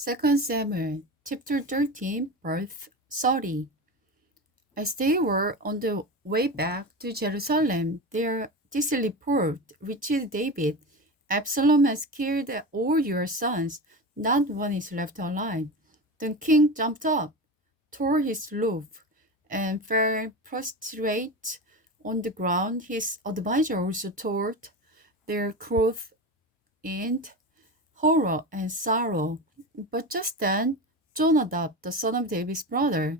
2 Samuel chapter 13, verse 30. As they were on the way back to Jerusalem, this report reached David. Absalom has killed all your sons, not one is left alive. The king jumped up, tore his robe, and fell prostrate on the ground. His advisor also tore their clothes in horror and sorrow. But just then, Jonadab, the son of David's brother,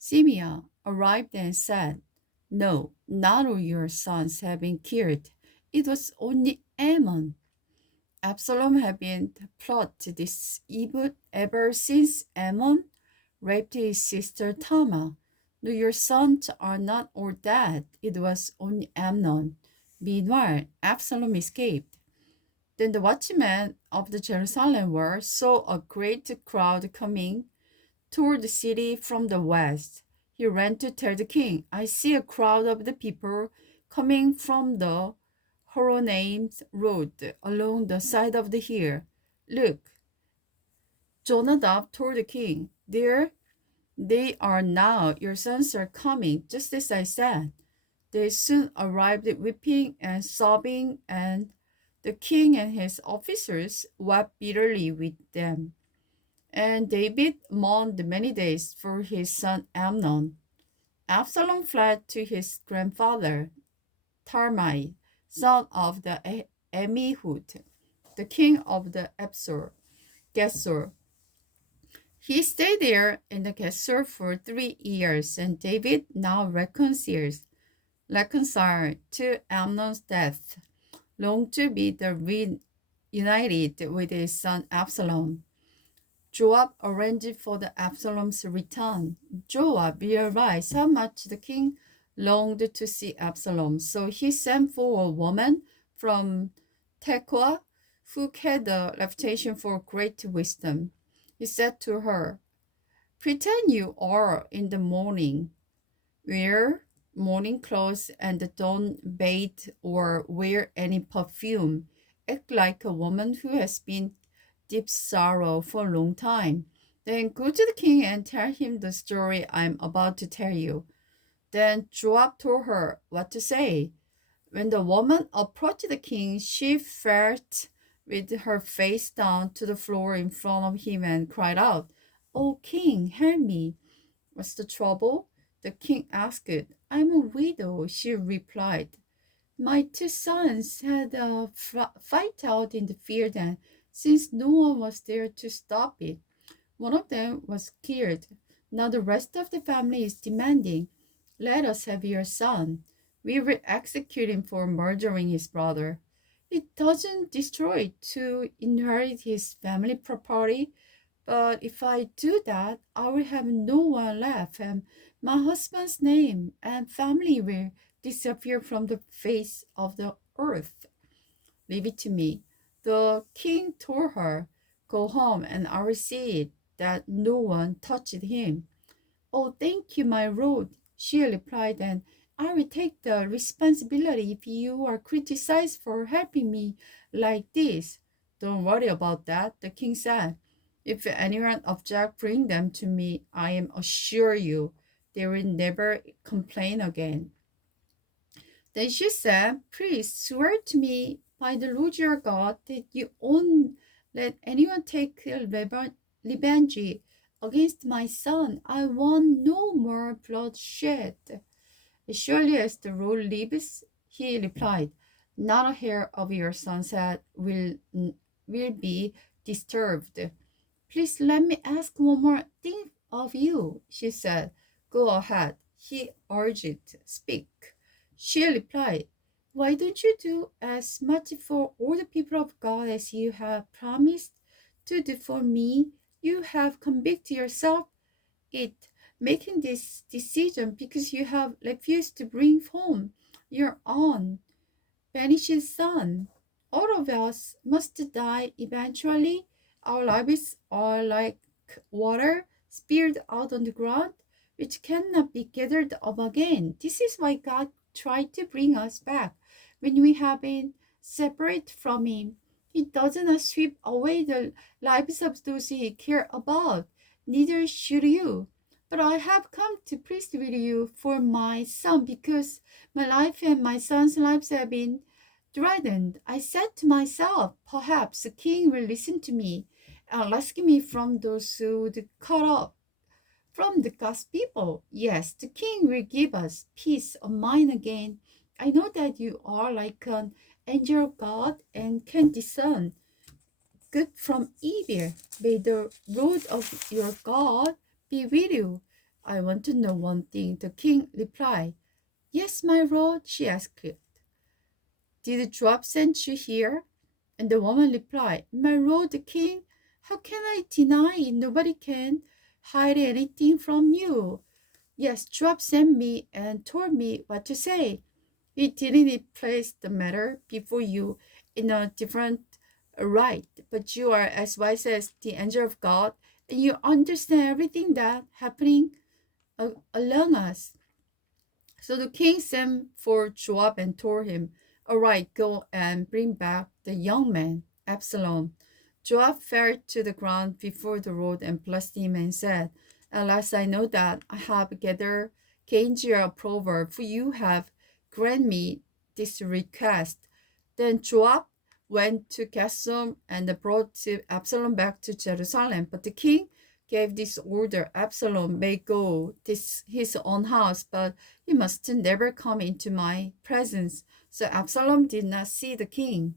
Simeah, arrived and said, "No, not all your sons have been killed. It was only Ammon." Absalom had been plotting this evil ever since Ammon raped his sister Tamar. No, your sons are not all dead. It was only Amnon. Meanwhile, Absalom escaped. Then the watchmen of the Jerusalem wall saw a great crowd coming toward the city from the west. He ran to tell the king, "I see a crowd of the people coming from the Horonaim road along the side of the hill. Look." Jonadab told the king, "There they are now. Your sons are coming, just as I said." They soon arrived weeping and sobbing, and the king and his officers wept bitterly with them. And David mourned many days for his son Amnon. Absalom fled to his grandfather, Talmai, son of the Amihud, the king of the Gesur. He stayed there in the Gesur for 3 years, and David now reconciled to Amnon's death, longed to be reunited with his son Absalom. Joab arranged for the Absalom's return. Joab realized how much the king longed to see Absalom, so he sent for a woman from Tekoa who had a reputation for great wisdom. He said to her, "Pretend you are in the morning. Wear mourning clothes and don't bathe or wear any perfume. Act like a woman who has been deep sorrow for a long time. Then go to the king and tell him the story I'm about to tell you." Then Joab told her what to say. When the woman approached the king, she fell with her face down to the floor in front of him and cried out, "Oh, king, help me." "What's the trouble?" the king asked. "I'm a widow," she replied. "My 2 sons had a fight out in the field, and since no one was there to stop it, one of them was killed. Now the rest of the family is demanding, 'Let us have your son. We will execute him for murdering his brother.' It doesn't destroy to inherit his family property, but if I do that, I will have no one left, and my husband's name and family will disappear from the face of the earth. Leave it to me." The king told her, "Go home, and I will see that no one touched him." "Oh, thank you, my lord," she replied, "and I will take the responsibility if you are criticized for helping me like this." "Don't worry about that," the king said. "If anyone objects, bring them to me. I am assure you they will never complain again." Then she said, "Please swear to me by the Lord your God that you won't let anyone take revenge against my son. I want no more bloodshed." "As surely as the Lord lives," he replied, "not a hair of your son's head will be disturbed." "Please let me ask one more thing of you," she said. "Go ahead," he urged. "Speak." She replied, "Why don't you do as much for all the people of God as you have promised to do for me? You have convicted yourself it making this decision because you have refused to bring home your own banished son. All of us must die eventually. Our lives are like water spilled out on the ground, which cannot be gathered up again. This is why God tried to bring us back when we have been separate from Him. He does not sweep away the lives of those he cares about. Neither should you. But I have come to plead with you for my son because my life and my son's lives have been threatened. I said to myself, perhaps the king will listen to me and rescue me from those who would cut off from the God's people. Yes, the king will give us peace of mind again. I know that you are like an angel of God and can discern good from evil. May the Lord of your God be with you. I want to know one thing. The king replied, Yes, my lord, she asked. Did Joab send you here? And the woman replied, My lord the king, how can I deny it? Nobody can hide anything from you. Yes, Joab sent me and told me what to say. He didn't place the matter before you in a different right, but you are as wise as the angel of God, and you understand everything that happening along us. So the king sent for Joab and told him, All right, go and bring back the young man, Absalom. Joab fell to the ground before the Lord and blessed him and said, At last I know that I have gained your approval, for you have granted me this request. Then Joab went to Absalom and brought Absalom back to Jerusalem. But the king gave this order, Absalom may go to his own house, but he must never come into my presence. So Absalom did not see the king.